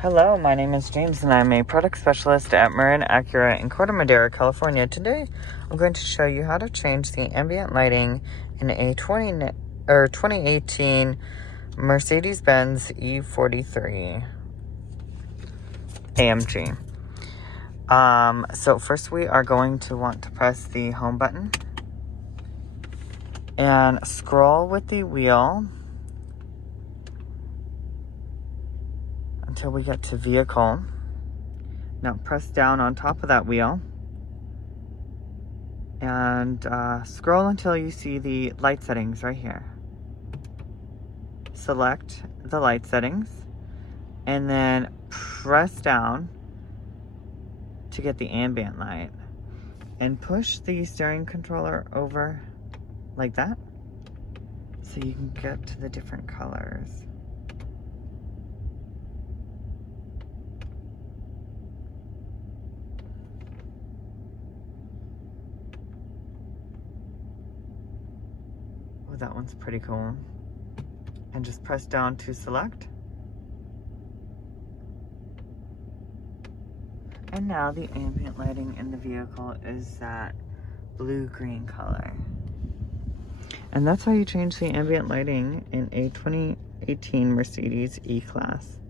Hello, my name is James and I'm a product specialist at Marin Acura in Corte Madera, California. Today, I'm going to show you how to change the ambient lighting in a 2018 Mercedes-Benz E43 AMG. So first we are going to want to press the home button and scroll with the wheel until we get to vehicle. Now press down on top of that wheel and scroll until you see the light settings right here. Select the light settings and then press down to get the ambient light and push the steering controller over like that so you can get to the different colors. Oh, that one's pretty cool. And just press down to select. And now the ambient lighting in the vehicle is that blue-green color. And that's how you change the ambient lighting in a 2018 Mercedes E-Class.